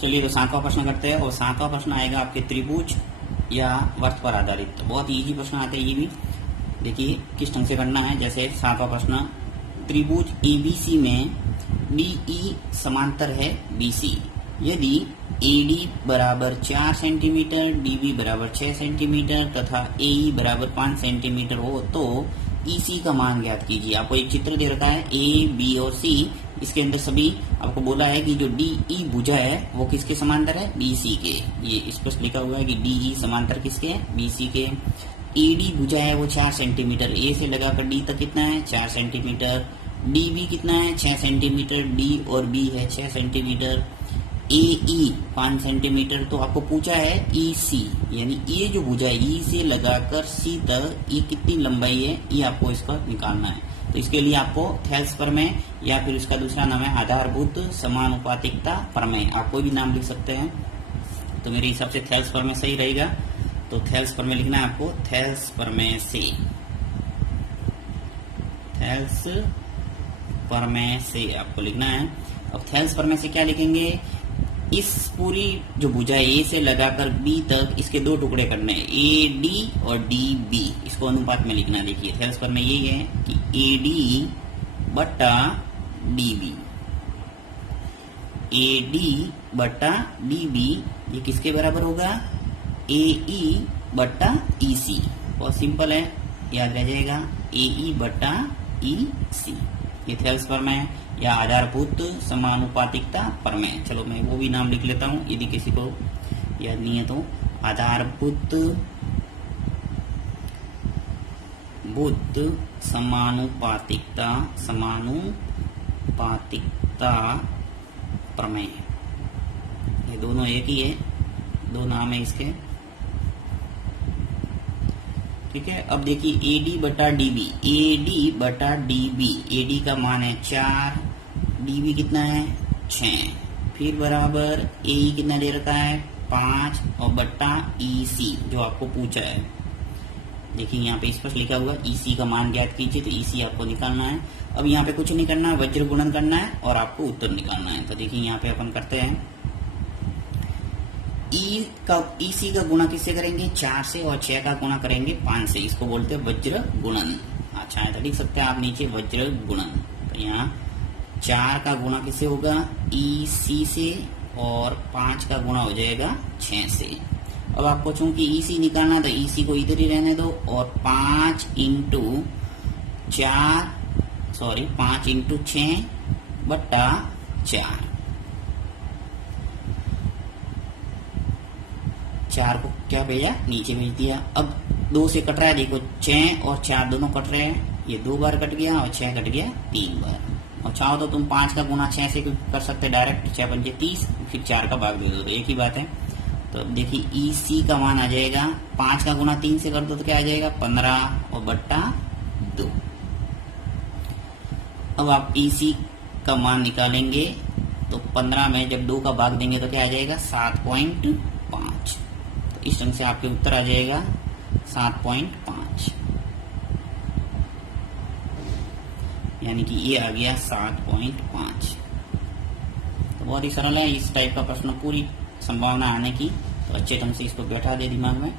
चलिए तो 7वां प्रश्न करते हैं और 7वां प्रश्न आएगा आपके त्रिभुज या वर्त पर आधारित। तो बहुत इजी प्रश्न आते हैं ये भी। देखिए किस ढंग से करना है। जैसे 7वां प्रश्न, त्रिभुज एबीसी में डीई समांतर है बीसी। यदि एडी बराबर 4 सेंटीमीटर, डीबी बराबर 6 सेंटीमीटर तथा एई बराबर 5 सेंटीमीटर हो तो ईसी का मान ज्ञात कीजिए। आपको एक चित्र दे रखा है ए, बी और सी। इसके अंदर सभी आपको बोला है कि जो डीई भुजा है वो किसके समांतर है, बीसी के। ये स्पष्ट लिखा हुआ है कि डीई समांतर किसके है, बीसी के। एडी भुजा है वो 4 सेंटीमीटर, ए से लगाकर डी तक कितना है, 4 सेंटीमीटर। डीबी कितना है, 6 सेंटीमीटर। डी और बी है 6 सेंटीमीटर। एई 5 सेंटीमीटर। तो आपको पूछा है ईसी, यानी ये जो भुजा है ई से लगाकर सी तक ये कितनी लंबाई है, ये आपको इसका निकालना है। तो इसके लिए आपको थेल्स प्रमेय या फिर इसका दूसरा नाम है आधारभूत समानुपातिकता प्रमेय, आप कोई भी नाम लिख सकते हैं। तो मेरे हिसाब से थेल्स प्रमेय सही रहेगा। तो थेल्स प्रमेय लिखना है आपको, थेल्स प्रमेय से, थेल्स प्रमेय से आपको लिखना है। अब थेल्स प्रमेय से क्या लिखेंगे, इस पूरी जो भुजा ए से लगाकर बी तक इसके 2 टुकड़े करने हैं, ए डी और डी बी। इसको अनुपात में लिखना। देखिए थेल्स प्रमेय यही है कि ए डी बटा डी बी, ए डी बटा डी बी ये किसके बराबर होगा, ए ई बटा ई सी। बहुत सिंपल है, याद रह जाएगा, ए ई बटा ई सी। ये थेल्स प्रमेय या आधारभूत समानुपातिकता प्रमेय। चलो मैं वो भी नाम लिख लेता हूं यदि किसी को याद नहीं है तो। आधारभूत समानुपातिकता प्रमेय। ये दोनों एक ही है, 2 नाम है इसके। ठीक है। अब देखिए एडी बटा डीबी, एडी बटा डीबी, एडी का मान है 4, डीबी कितना है 6, फिर बराबर ए कितना दे रखा है 5 और बट्टा ईसी जो आपको पूछा है। देखिए यहाँ पे स्पष्ट लिखा हुआ ईसी का मान ज्ञात कीजिए। तो ईसी आपको निकालना है। अब यहाँ पे कुछ नहीं करना, वज्र गुणन करना है और आपको उत्तर निकालना है। तो देखिए यहाँ पे अपन करते हैं, ईसी का गुणा किससे करेंगे, 4 से, और 6 का गुणा करेंगे 5 से। इसको बोलते हैं वज्र गुणन। अच्छा है, तो लिख सकते हैं आप नीचे वज्र गुणन। तो यहाँ 4 का गुणा किससे होगा, ईसी से, और 5 का गुणा हो जाएगा 6 से। अब आपको चूंकि ईसी निकालना तो ईसी को इधर ही रहने दो, और 5 इंटू 6 बट्टा 4, 4 को क्या भेजा, नीचे भेज दिया। अब 2 से कट रहा है, देखो 6 और 4 दोनों कट रहे हैं, ये 2 बार कट गया और 6 कट गया 3 बार। और चाहो तो तुम 5 का गुणा 6 से कर सकते डायरेक्ट, 6 पंजे 30, फिर 4 का भाग दे दो, तो एक ही बात है। तो देखिए ईसी का मान आ जाएगा, 5 का गुणा 3 से कर दो तो क्या आ जाएगा 15 और बट्टा 2। अब आप ईसी का मान निकालेंगे तो 15 में जब 2 का भाग देंगे तो क्या आ जाएगा 7.5। तो इस ढंग से आपके उत्तर आ जाएगा 7.5, यानी कि ये आ गया 7.5। तो बहुत ही सरल है इस टाइप का प्रश्न, पूरी संभावना आने की। तो अच्छे ढंग से इसको बैठा दे दिमाग में।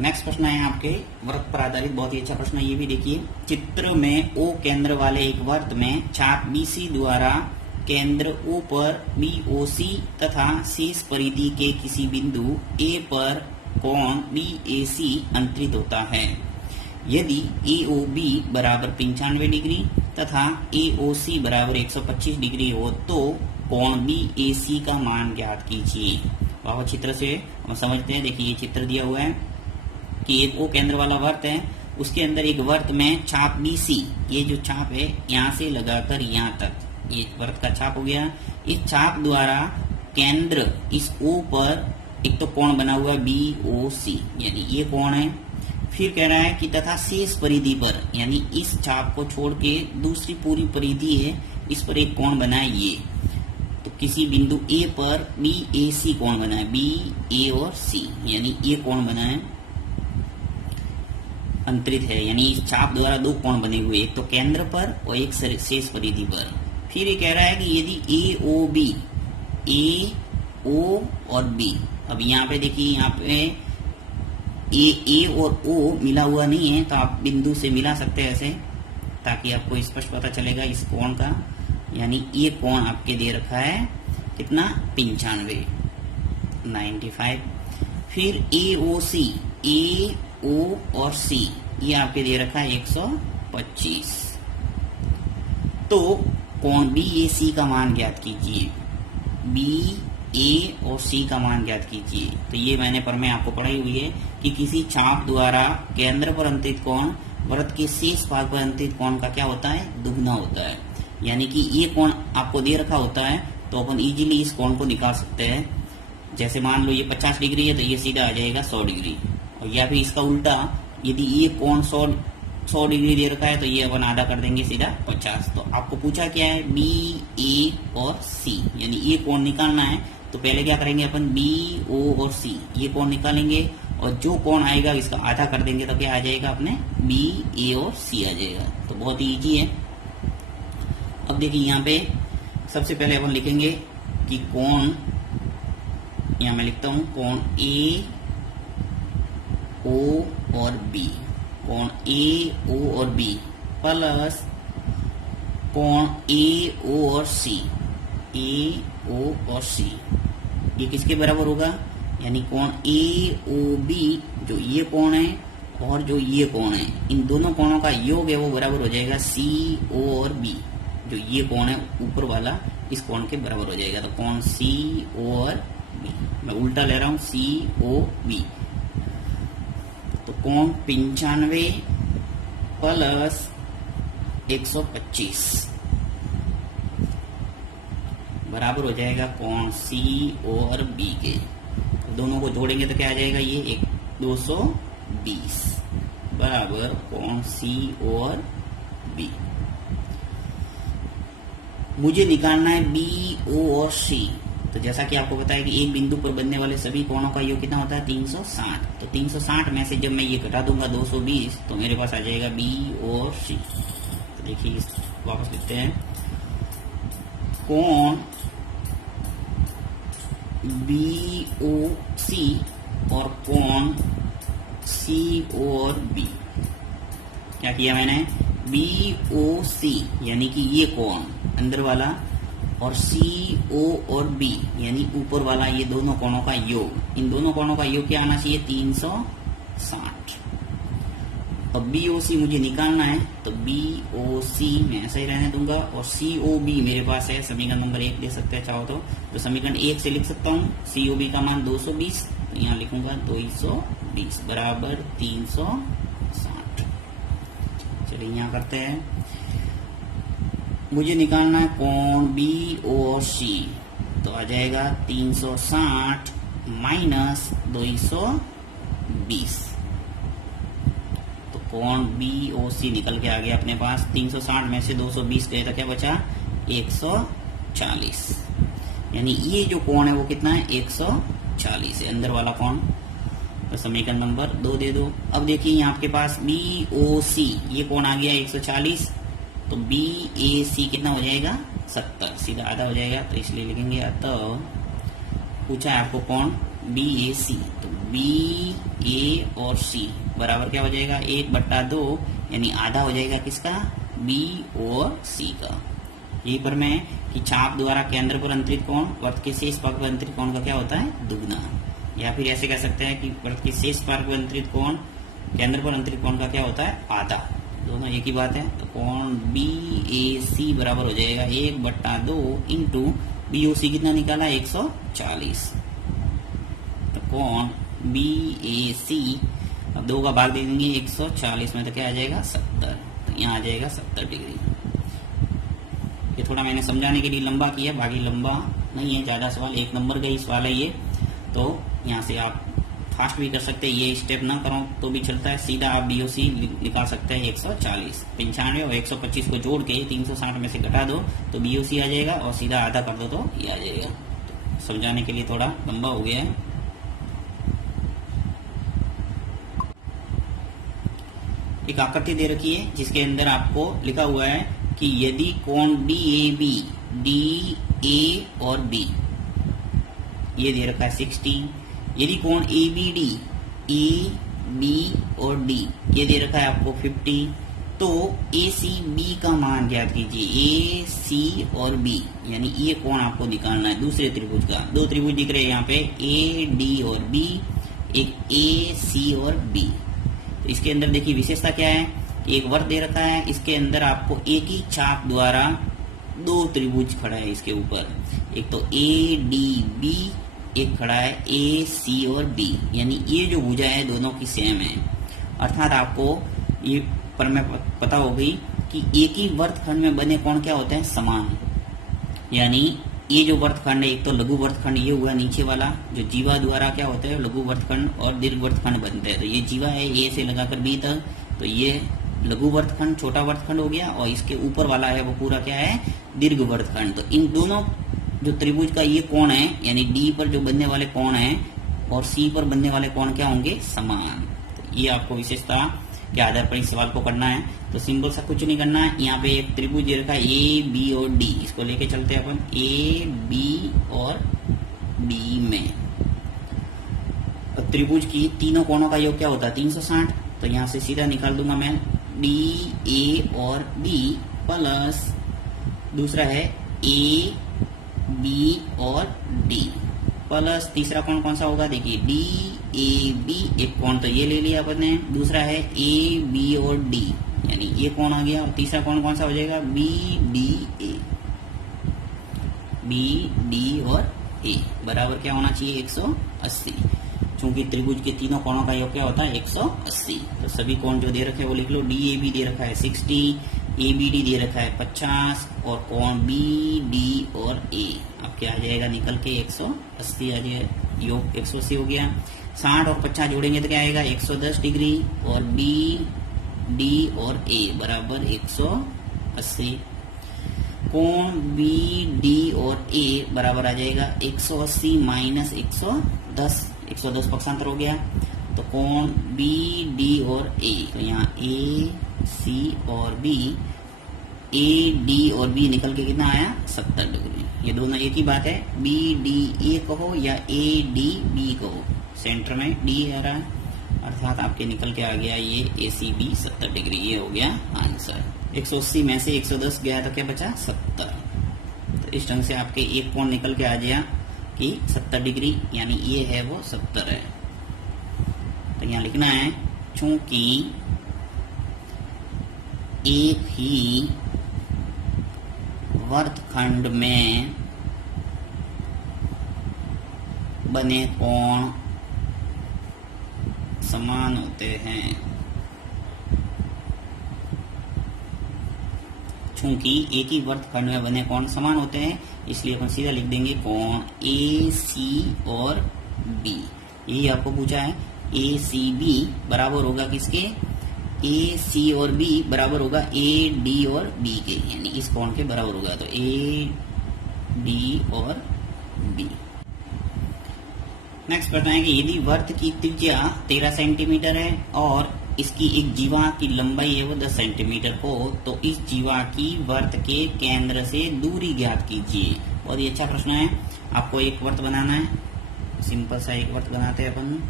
नेक्स्ट प्रश्न है आपके वृत्त पर आधारित, बहुत ही अच्छा प्रश्न है ये भी। देखिए चित्र में ओ केंद्र वाले एक वृत्त में चाप बीसी द्वारा केंद्र O पर BOC तथा शेष परिधि के किसी बिंदु A पर कोण BAC अंतरित होता है। यदि AOB बराबर 95 डिग्री तथा AOC बराबर 125 डिग्री हो तो कोण BAC का मान ज्ञात कीजिए। वह चित्र से हम समझते हैं। देखिए ये चित्र दिया हुआ है कि एक O केंद्र वाला वृत्त है, उसके अंदर एक वृत्त में चाप BC, ये जो चाप है यहाँ से लगाकर यहाँ तक, ये वृत्त का चाप हो गया। इस चाप द्वारा केंद्र इस O पर एक तो कोण बना हुआ है BOC, यानी ये कोण है। फिर कह रहा है कि तथा शेष परिधि पर, यानी इस चाप को छोड़ के दूसरी पूरी परिधि है, इस पर एक कोण बना है ये। तो किसी बिंदु A पर BAC कोण बना है, BA और C, यानी ये कोण बना है, अंतरित है। यानी इस चाप द्वारा 2 कोण बने हुए, एक तो केंद्र पर और एक शेष परिधि पर। फिर ये कह रहा है कि यदि AOB ए, ओ और बी। अब यहाँ पे देखिए, यहाँ पे ए और ओ मिला हुआ नहीं है, तो आप बिंदु से मिला सकते हैं ऐसे, ताकि आपको स्पष्ट पता चलेगा इस कोण का। यानी ये कोण आपके दे रखा है कितना, 95, 95। फिर ए ओ सी, ए ओ और सी ये आपके दे रखा है 125। तो कोण बी ए सी का मान ज्ञात कीजिए, बी ए और सी का मान ज्ञात कीजिए। तो ये मैंने प्रमेय आपको पढ़ाई हुई है कि किसी चाप द्वारा केंद्र पर अंतरित कोण वृत्त के शेष भाग पर अंतरित कोण का क्या होता है, दुगना होता है। यानी कि ये कोण आपको दे रखा होता है, तो अपन इजीली इस कोण को निकाल सकते हैं। जैसे मान लो ये 50 डिग्री है, तो ये सीधा आ जाएगा 100 डिग्री। और या फिर इसका उल्टा, यदि ये कोण 100 डिग्री दे रखा है, तो ये अपन आधा कर देंगे सीधा 50। तो आपको पूछा क्या है, बी ए और सी, यानी ये कोण निकालना है। तो पहले क्या करेंगे अपन, बी ओ और सी ये कोण निकालेंगे, और जो कोण आएगा इसका आधा कर देंगे, तो क्या आ जाएगा अपने, बी ए और सी आ जाएगा। तो बहुत ही ईजी है। अब देखिए यहाँ पे सबसे पहले अपन लिखेंगे कि कोण, यहाँ मैं लिखता हूं कोण ए ओ और बी, कोण ए ओ और बी प्लस कोण ए ओ और सी, ए ओ और सी, ये किसके बराबर होगा, यानी कोण ए ओ बी, जो ये कोण है और जो ये कोण है, इन दोनों कोणों का योग है वो बराबर हो जाएगा सी ओ और बी। जो ये कोण है ऊपर वाला, इस कोण के बराबर हो जाएगा। तो कोण सी ओ और बी, मैं उल्टा ले रहा हूं, सी ओ बी। तो कोण 95 प्लस 125 बराबर हो जाएगा कोण सी और बी के। दोनों को जोड़ेंगे तो क्या आ जाएगा, ये 220 बराबर कोण सी और बी। मुझे निकालना है बी ओ और सी। तो जैसा कि आपको पता है कि एक बिंदु पर बनने वाले सभी कोणों का योग कितना होता है, 360। तो 360 में से जब मैं ये घटा दूंगा 220, तो मेरे पास आ जाएगा बी और सी। तो देखिए वापस लिखते हैं, कोण बी ओ सी और कोण सी और बी। क्या किया मैंने, बी ओ सी यानी कि ये कोण अंदर वाला, और सी ओ और बी यानी ऊपर वाला, ये दोनों कोणों का योग। इन दोनों कोणों का योग क्या आना चाहिए, 360। अब बी ओ सी मुझे निकालना है, तो बी ओ सी मैं ऐसा ही रहने दूंगा, और सी ओ बी मेरे पास है समीकरण नंबर 1 ले सकते हैं चाहो तो समीकरण 1 से लिख सकता हूँ सी ओ बी का मान 220। तो यहाँ लिखूंगा 220 बराबर 360। चलिए यहाँ करते हैं, मुझे निकालना है कोण बी ओ और सी। तो आ जाएगा 360 माइनस 220। तो कोण बी ओ सी निकल के आ गया अपने पास। 360 में से 220 गए तो क्या बचा, 140। यानी ये जो कोण है वो कितना है, 140 है अंदर वाला कोण। तो समीकरण नंबर 2 दे दो। अब देखिए यहाँ आपके पास बी ओ सी ये कोण आ गया 140, तो बी ए सी कितना हो जाएगा, 70, सीधा आधा हो जाएगा। तो इसलिए लिखेंगे अतः पूछा है आपको कोण बी ए सी, तो बी ए और सी बराबर क्या हो जाएगा, 1/2 यानी आधा हो जाएगा किसका, बी और सी का। यही पर मैं कि चाप द्वारा केंद्र पर अंतरित कोण वृत्त के शेष भाग पर अंतरित कोण का क्या होता है, दुगना। या फिर ऐसे कह सकते हैं कि वृत्त के शेष भाग पर अंतरित कोण केंद्र पर अंतरित कोण का क्या होता है, आधा। दोनों एक ही बात है। तो कोण बी ए सी बराबर हो जाएगा 1/2 इंटू बी ओ सी कितना निकाला, 140। तो कोण बी ए सी, अब 2 का भाग दे देंगे 140 में, तो क्या आ जाएगा 70। तो यहाँ आ जाएगा 70 डिग्री। ये थोड़ा मैंने समझाने के लिए लंबा किया, बाकी लंबा नहीं है, ज्यादा सवाल 1 नंबर का ही सवाल है ये। तो यहाँ से आप फास्ट भी कर सकते हैं, ये स्टेप ना करो तो भी चलता है। सीधा आप बी ओ सी निकाल सकते हैं 140। 95 और 125 को जोड़ के 360 में से घटा दो तो बी ओ सी आ जाएगा, और सीधा आधा कर दो तो ये आ जाएगा। तो समझाने के लिए थोड़ा लंबा हो गया है। एक आकृति दे रखी है जिसके अंदर आपको लिखा हुआ है कि यदि कोण D A B, D A और बी ये दे रखा है 60। यदि कोण A B D, A B और डी ये दे रखा है आपको 50, तो ए सी बी का मान ज्ञात कीजिए। ए सी और बी यानी ये कोण आपको निकालना है दूसरे त्रिभुज का। दो त्रिभुज दिख रहे हैं यहाँ पे, ए डी और बी, एक ए सी और बी। तो इसके अंदर देखिए विशेषता क्या है, एक वर्ग दे रखा है, इसके अंदर आपको एक ही चाप द्वारा दो त्रिभुज खड़ा है इसके ऊपर, एक तो ए डी बी, एक खड़ा है ए सी और बी, यानी ये जो भुजा है दोनों की सेम है। अर्थात आपको ये पर में पता हो गई कि एक ही वर्तखंड में बने कोण क्या होते हैं, समान। यानी ये जो वर्तखंड है, एक तो लघु वर्तखंड ये हुआ नीचे वाला, जो जीवा द्वारा क्या होता है लघु वर्तखंड और दीर्घ वर्तखंड बनते हैं। तो ये जीवा है ए से लगाकर बी तक, तो ये लघु वर्तखंड छोटा वर्तखंड हो गया, और इसके ऊपर वाला है वो पूरा क्या है, दीर्घ वर्तखंड। तो इन दोनों जो त्रिभुज का ये कोण है, यानी डी पर जो बनने वाले कोण है और सी पर बनने वाले कोण क्या होंगे, समान। तो ये आपको विशेषता के आधार पर इस सवाल को करना है। तो सिंपल सा कुछ नहीं करना है, यहाँ पे एक त्रिभुज दे रखा है ए बी और डी, इसको लेके चलते हैं अपन ए बी और डी में। त्रिभुज की तीनों कोणों का योग क्या होता है, 360। तो यहाँ से सीधा निकाल दूंगा मैं डी ए और बी प्लस दूसरा है ए बी और डी प्लस तीसरा कोण कौन सा होगा, देखिए डी ए बी, एक कोण तो ये ले लिया अपन ने, दूसरा है ए बी और डी, यानी ये कोण आ गया, और तीसरा कोण कौन सा हो जाएगा, B D A, B D और ए बराबर क्या होना चाहिए, 180। चूंकि त्रिभुज के तीनों कोणों का योग क्या होता है, 180। तो सभी कोण जो दे रखे हैं वो लिख लो, डी ए बी दे रखा है 60, ए बी डी दे रखा है 50, और कोण बी डी और ए अब क्या आ जाएगा निकल के 180 आ जाएगा, योग 180 हो गया। 60 और 50 जोड़ेंगे तो क्या आएगा, 110 डिग्री, और बी डी और ए बराबर 180। कोण बी डी और ए बराबर आ जाएगा 180 माइनस 110, 110 पक्षांतर हो गया। तो कोण बी डी और ए, तो यहाँ ए सी और बी, ए डी और बी निकल के कितना आया, 70 डिग्री। ये दोनों एक ही बात है, बी डी ए कहो या ए डी बी कहो, सेंटर में डी आ रहा है, अर्थात आपके निकल के आ गया ये ए सी बी 70 डिग्री। ये हो गया आंसर। 180 में से 110 गया तो क्या बचा, 70। तो इस ढंग से आपके एक कोण निकल के आ गया कि 70 डिग्री, यानी ये है वो 70 है। तो यहाँ लिखना है, चूंकि एक ही वर्तखंड में बने कोण समान होते हैं, चूंकि एक ही वर्तखंड में बने कोण समान होते हैं, इसलिए अपन सीधा लिख देंगे कोण ए सी और बी। यही आपको पूछा है, ए सी बी बराबर होगा किसके, ए सी और बी बराबर होगा ए डी और बी के, यानी इस कोण के बराबर होगा। तो ए डी और बी। नेक्स्ट प्रश्न है कि यदि वर्त की त्रिज्या 13 सेंटीमीटर है और इसकी एक जीवा की लंबाई है वो 10 सेंटीमीटर हो, तो इस जीवा की वर्त के केंद्र से दूरी ज्ञात कीजिए। बहुत ही अच्छा प्रश्न है। आपको एक वर्त बनाना है, सिंपल सा एक वर्त बनाते हैं अपन।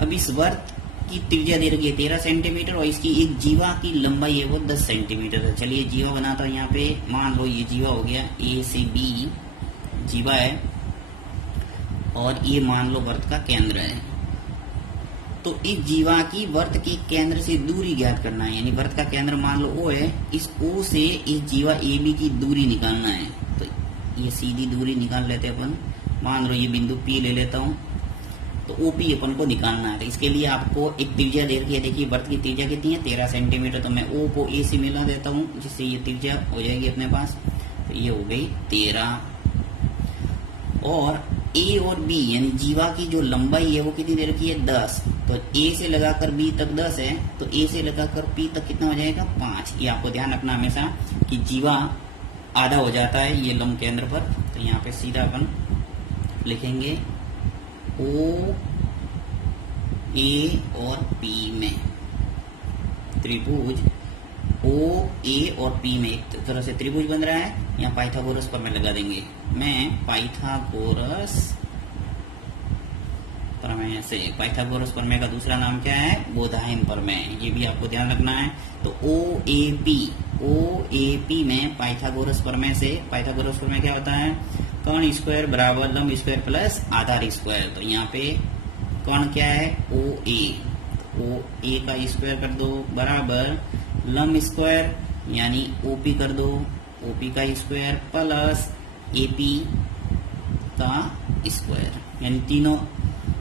अब इस वर्त की त्रिज्या दे रखी है 13 सेंटीमीटर और इसकी एक जीवा की लंबाई है वो 10 सेंटीमीटर है। चलिए जीवा बनाता हूँ। यहाँ पे मान लो ये जीवा हो गया, ए से बी जीवा है, और ये मान लो वर्त का केंद्र है। तो इस जीवा की वर्त के केंद्र से दूरी ज्ञात करना है, यानी वर्त का केंद्र मान लो O है, इस O से इस जीवा AB की दूरी निकालना है। तो ये सीधी दूरी निकाल लेते हैं अपन। मान लो ये बिंदु P ले लेता हूँ, तो OP अपन को निकालना है। तो इसके लिए आपको एक त्रिज्या दे रखी है। देखिए वर्त की त्रिज्या कितनी है, 13 सेंटीमीटर। तो मैं O को A से मिला देता हूँ, जिससे ये त्रिज्या हो जाएगी अपने पास। तो ये हो गई 13, और A और B यानी जीवा की जो लंबाई है वो कितनी दे रखी है, 10। तो A से लगाकर B तक 10 है, तो A से लगाकर P तक कितना हो जाएगा, 5। ये आपको ध्यान रखना हमेशा कि जीवा आधा हो जाता है ये लंब केंद्र पर। तो यहाँ पे सीधा अपन लिखेंगे O A और P में त्रिभुज O A और P में एक तरह से त्रिभुज बन रहा है। यहाँ पाइथागोरस पर में लगा देंगे में पाइथागोरस प्रमेय से, पाइथागोरस प्रमेय का दूसरा नाम क्या है? बोधायन प्रमेय। ये भी आपको ध्यान रखना है। तो OAP में पाइथागोरस प्रमेय से, पाइथागोरस प्रमेय क्या होता है? कर्ण स्क्वायर बराबर लंब स्क्वायर प्लस आधार स्क्वायर। तो यहाँ पे कर्ण क्या है? OA का स्क्वायर कर दो बराबर लंब स्क्वायर यानी OP कर दो, OP का स्क्वायर प्लस AP का स्क्वायर, यानी तीनों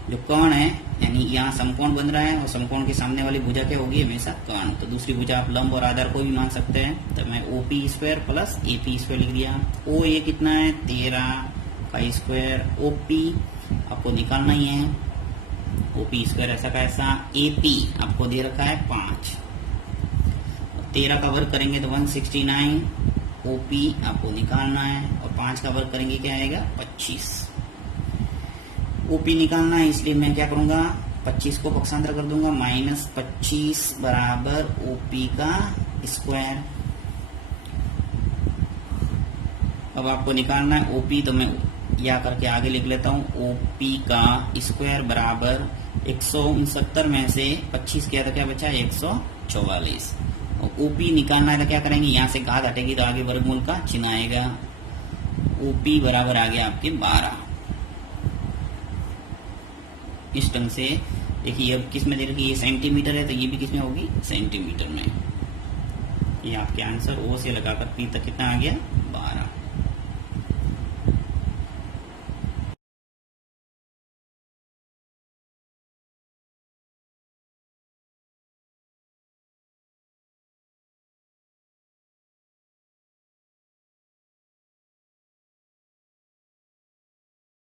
जो कर्ण है, यानी यहाँ समकोण बन रहा है और समकोण के सामने वाली भुजा क्या होगी? हमेशा कर्ण। तो दूसरी भुजा आप लंब और आधार को भी मान सकते हैं। तो मैं OP square plus AP square लिख दिया। OA कितना है? 13 का स्क्वायर। OP आपको निकालना ही है, OP स्क्वायर ऐसा का ऐसा। AP आपको दे रखा है 5, 13 का वर्ग करेंगे तो 169। OP आपको निकालना है और 5 का वर्ग करेंगे क्या आएगा? 25। OP निकालना है, इसलिए मैं क्या करूंगा? 25 को पक्षांतर कर दूंगा, -25 बराबर OP का स्क्वायर। अब आपको निकालना है OP, तो मैं या करके आगे लिख लेता हूँ। OP का स्क्वायर बराबर 169 में से 25 किया तो क्या बचा? 144। OP निकालना है तो क्या करेंगे? यहाँ से घात हटेगी तो आगे वर्गमूल का चिन्ह आएगा। OP बराबर आ गया आपके 12। इस ढंग से देखिए, अब किस में दे रखी? ये सेंटीमीटर है तो ये भी किस में होगी? सेंटीमीटर में। ये आपके आंसर O से लगाकर P तक कितना आ गया?